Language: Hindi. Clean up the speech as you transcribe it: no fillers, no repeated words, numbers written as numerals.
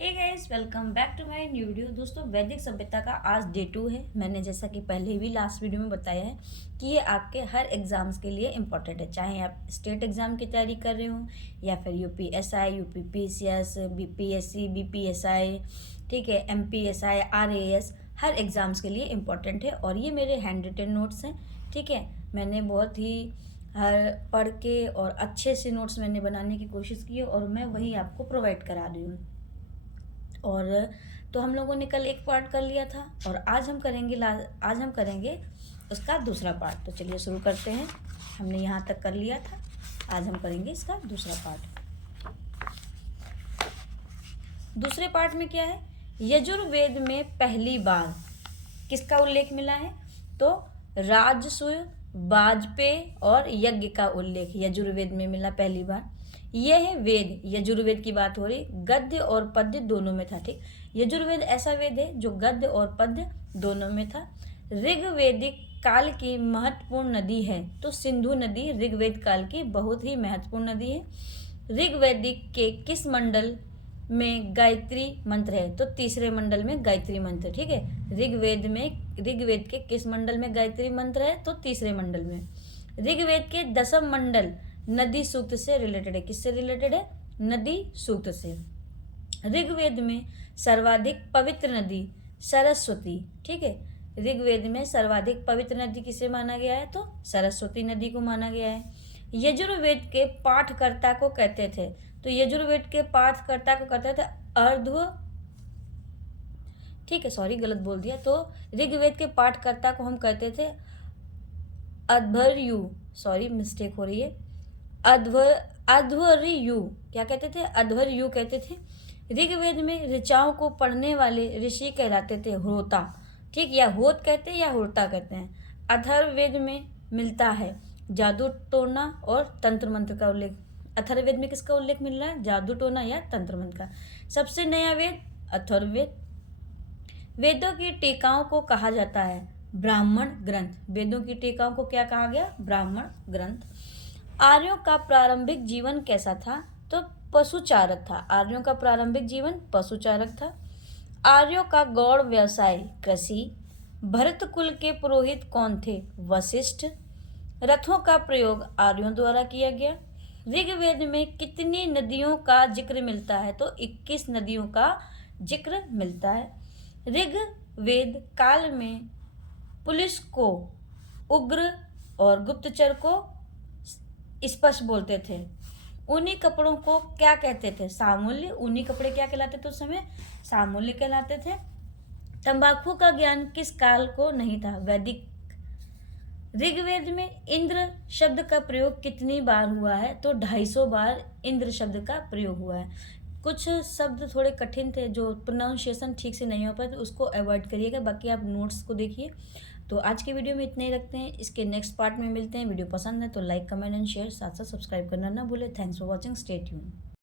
Hey guys, welcome back to my new video. दोस्तों, वैदिक सभ्यता का आज डे 2 है। मैंने जैसा कि पहले भी लास्ट वीडियो में बताया है कि ये आपके हर एग्ज़ाम्स के लिए इम्पॉर्टेंट है, चाहे आप स्टेट एग्ज़ाम की तैयारी कर रहे हो या फिर यूपीएसआई, यूपीपीसीएस, बीपीएससी, बीपीएसआई, ठीक है, एमपीएसआई, आरएएस, हर एग्ज़ाम्स के लिए इम्पॉर्टेंट है। और ये मेरे हैंड रिटन नोट्स हैं, ठीक है। मैंने बहुत ही हर पढ़ के और अच्छे से नोट्स मैंने बनाने की कोशिश की है और मैं वही आपको प्रोवाइड करा रही हूँ। और तो हम लोगों ने कल एक पार्ट कर लिया था और आज हम करेंगे उसका दूसरा पार्ट। तो चलिए शुरू करते हैं। हमने यहाँ तक कर लिया था, आज हम करेंगे इसका दूसरा पार्ट। दूसरे पार्ट में क्या है, यजुर्वेद में पहली बार किसका उल्लेख मिला है? तो राजसूय, वाजपेय और यज्ञ का उल्लेख यजुर्वेद में मिला पहली बार। यह है वेद, यजुर्वेद की बात हो रही, गद्य और पद्य दोनों में था, ठीक। यजुर्वेद ऐसा वेद है जो गद्य और पद्य दोनों में था। ऋग्वेदिक काल की महत्वपूर्ण नदी है, तो सिंधु नदी ऋग्वेद काल की बहुत ही महत्वपूर्ण नदी है। ऋग्वेदिक के किस मंडल में गायत्री मंत्र है? तो तीसरे मंडल में गायत्री मंत्र, ठीक है। ऋग्वेद के किस मंडल में गायत्री मंत्र है? तो तीसरे मंडल में। ऋग्वेद के दसम मंडल नदी सूक्त से रिलेटेड है। किससे रिलेटेड है? नदी सूक्त से। ऋग्वेद में सर्वाधिक पवित्र नदी सरस्वती, ठीक है। ऋग्वेद में सर्वाधिक पवित्र नदी किसे माना गया है? तो सरस्वती नदी को माना गया है। यजुर्वेद के पाठकर्ता को कहते थे, तो यजुर्वेद के पाठकर्ता को कहते थे अर्ध्व, ठीक है, सॉरी गलत बोल दिया। तो ऋग्वेद के पाठकर्ता को हम कहते थे अध्वर्यु, सॉरी मिस्टेक हो रही है, अध्वर्यु, क्या कहते थे? अध्वर्यु कहते थे। ऋग्वेद में ऋचाओं को पढ़ने वाले ऋषि कहलाते थे होता, ठीक, या होत कहते हैं या होता कहते हैं। अथर्ववेद में मिलता है जादू टोना और तंत्र मंत्र का उल्लेख। अथर्ववेद में किसका उल्लेख मिल रहा है? जादू टोना या तंत्र मंत्र का। सबसे नया वेद अथर्ववेद। वेदों की टीकाओं को कहा जाता है ब्राह्मण ग्रंथ। वेदों की टीकाओं को क्या कहा गया? ब्राह्मण ग्रंथ। आर्यों का प्रारंभिक जीवन कैसा था? तो पशुचारक था। आर्यों का प्रारंभिक जीवन पशुचारक था। आर्यों का गौड़ व्यवसाय कृषि। भरत कुल के पुरोहित कौन थे? वशिष्ठ। रथों का प्रयोग आर्यों द्वारा किया गया। ऋग्वेद में कितनी नदियों का जिक्र मिलता है? तो 21 नदियों का जिक्र मिलता है। ऋग्वेद काल में पुलिस को उग्र और गुप्तचर को स्पष्ट बोलते थे। ऊनी कपड़ों को क्या कहते थे? सामूल्य। ऊनी कपड़े क्या कहलाते थे उस समय? सामूल्य कहलाते थे। तंबाकू का ज्ञान किस काल को नहीं था? वैदिक। ऋग्वेद में इंद्र शब्द का प्रयोग कितनी बार हुआ है? तो 250 बार इंद्र शब्द का प्रयोग हुआ है। कुछ शब्द थोड़े कठिन थे, जो प्रोनाउंसिएशन ठीक से नहीं हो पाए, तो उसको अवॉइड करिएगा, बाकी आप नोट्स को देखिए। तो आज के वीडियो में इतना ही रखते हैं, इसके नेक्स्ट पार्ट में मिलते हैं। वीडियो पसंद है तो लाइक, कमेंट एंड शेयर, साथ साथ सब्सक्राइब करना ना भूलें। Thanks for watching, stay tuned.